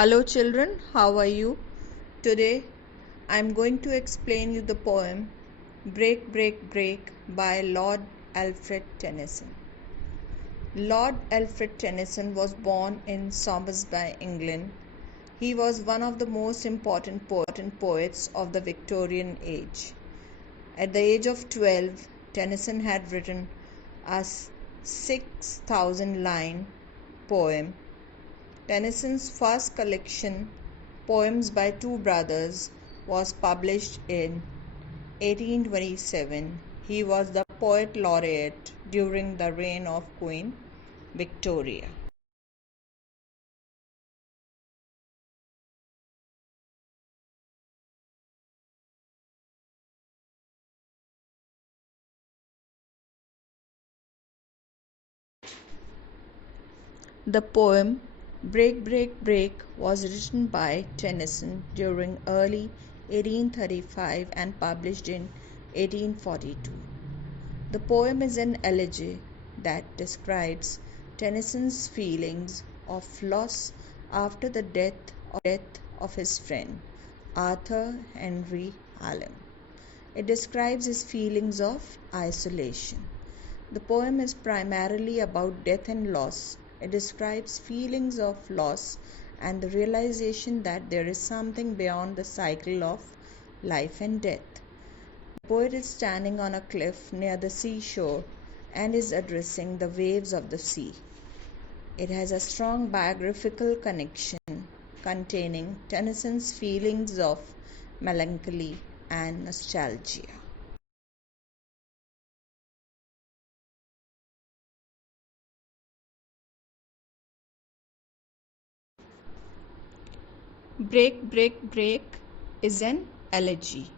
Hello children, how are you? Today I am going to explain you the poem Break, Break, Break by Lord Alfred Tennyson. Lord Alfred Tennyson was born in Somersby, England. He was one of the most important poets of the Victorian age. At the age of 12, Tennyson had written a 6,000-line poem. Tennyson's first collection, Poems by Two Brothers, was published in 1827. He was the poet laureate during the reign of Queen Victoria. The poem Break, Break, Break was written by Tennyson during early 1835 and published in 1842. The poem is an elegy that describes Tennyson's feelings of loss after the death of his friend, Arthur Henry Hallam. It describes his feelings of isolation. The poem is primarily about death and loss. It describes feelings of loss and the realization that there is something beyond the cycle of life and death. The poet is standing on a cliff near the seashore and is addressing the waves of the sea. It has a strong biographical connection containing Tennyson's feelings of melancholy and nostalgia. Break, Break, Break is an elegy.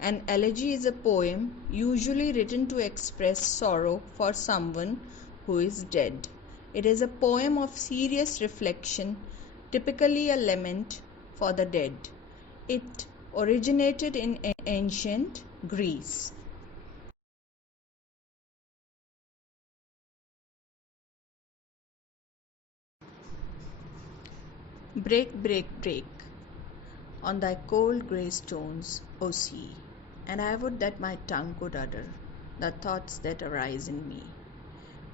An elegy is a poem usually written to express sorrow for someone who is dead. It is a poem of serious reflection, typically a lament for the dead. It originated in ancient Greece. Break, break, break on thy cold grey stones, O sea, and I would that my tongue could utter the thoughts that arise in me.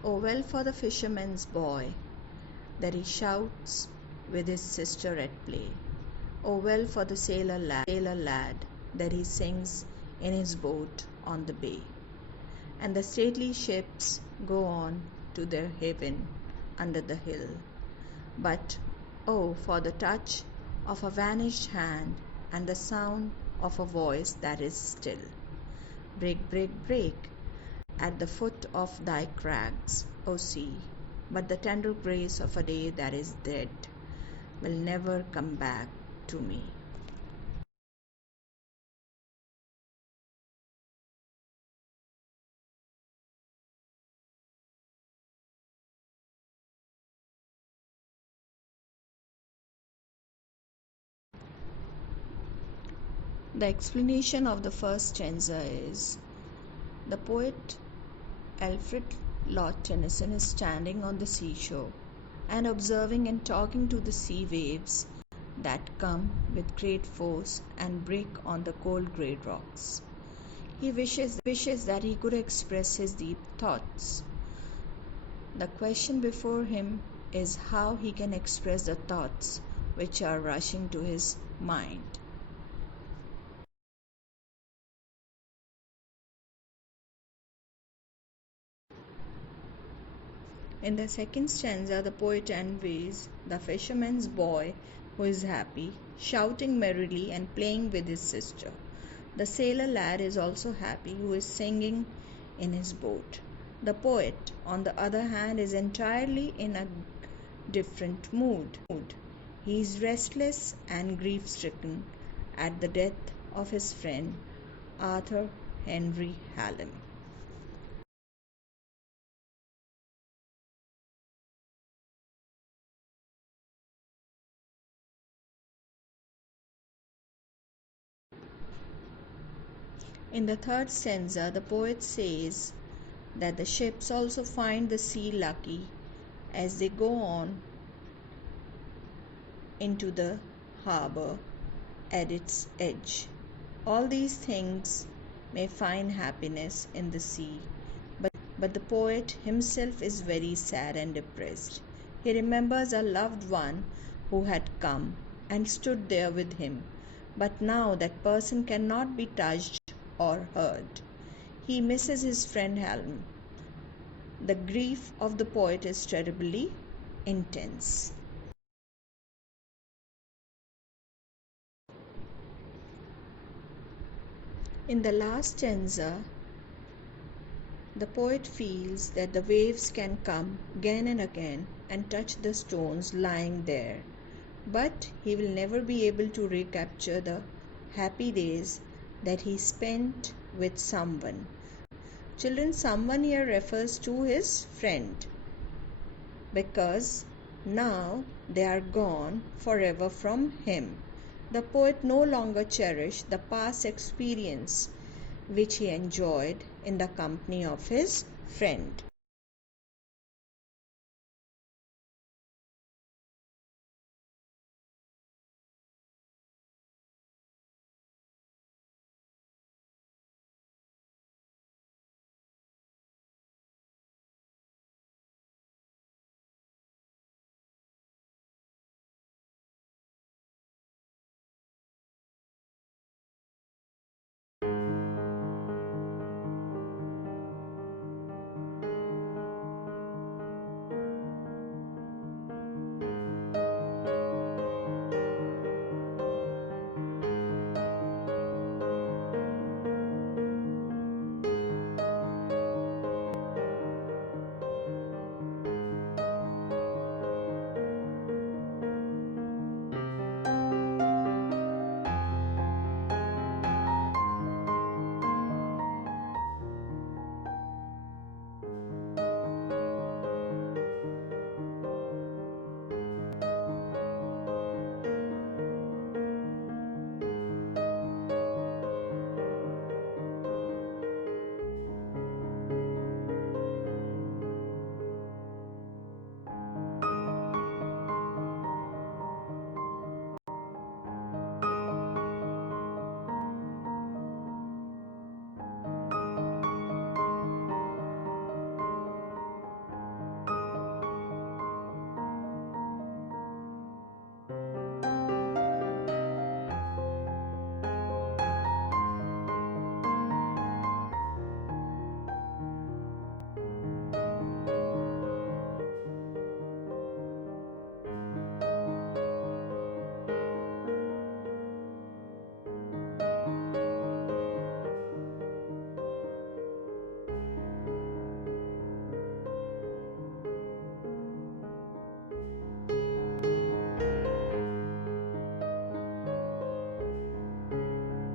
O well for the fisherman's boy, that he shouts with his sister at play. O well for the sailor lad, that he sings in his boat on the bay. And the stately ships go on to their haven under the hill. But oh, for the touch of a vanished hand and the sound of a voice that is still. Break, break, break at the foot of thy crags, O sea, but the tender grace of a day that is dead will never come back to me. The explanation of the first stanza is the poet Alfred Lord Tennyson is standing on the seashore and observing and talking to the sea waves that come with great force and break on the cold grey rocks. He wishes that he could express his deep thoughts. The question before him is how he can express the thoughts which are rushing to his mind. In the second stanza, the poet envies the fisherman's boy who is happy, shouting merrily and playing with his sister. The sailor lad is also happy, who is singing in his boat. The poet, on the other hand, is entirely in a different mood. He is restless and grief-stricken at the death of his friend Arthur Henry Hallam. In the third stanza, the poet says that the ships also find the sea lucky as they go on into the harbor at its edge. All these things may find happiness in the sea, but the poet himself is very sad and depressed. He remembers a loved one who had come and stood there with him, but now that person cannot be touched or heard. He misses his friend Halm. The grief of the poet is terribly intense. In the last stanza, the poet feels that the waves can come again and again and touch the stones lying there, but he will never be able to recapture the happy days that he spent with someone. Children, someone here refers to his friend because now they are gone forever from him. The poet no longer cherishes the past experience which he enjoyed in the company of his friend.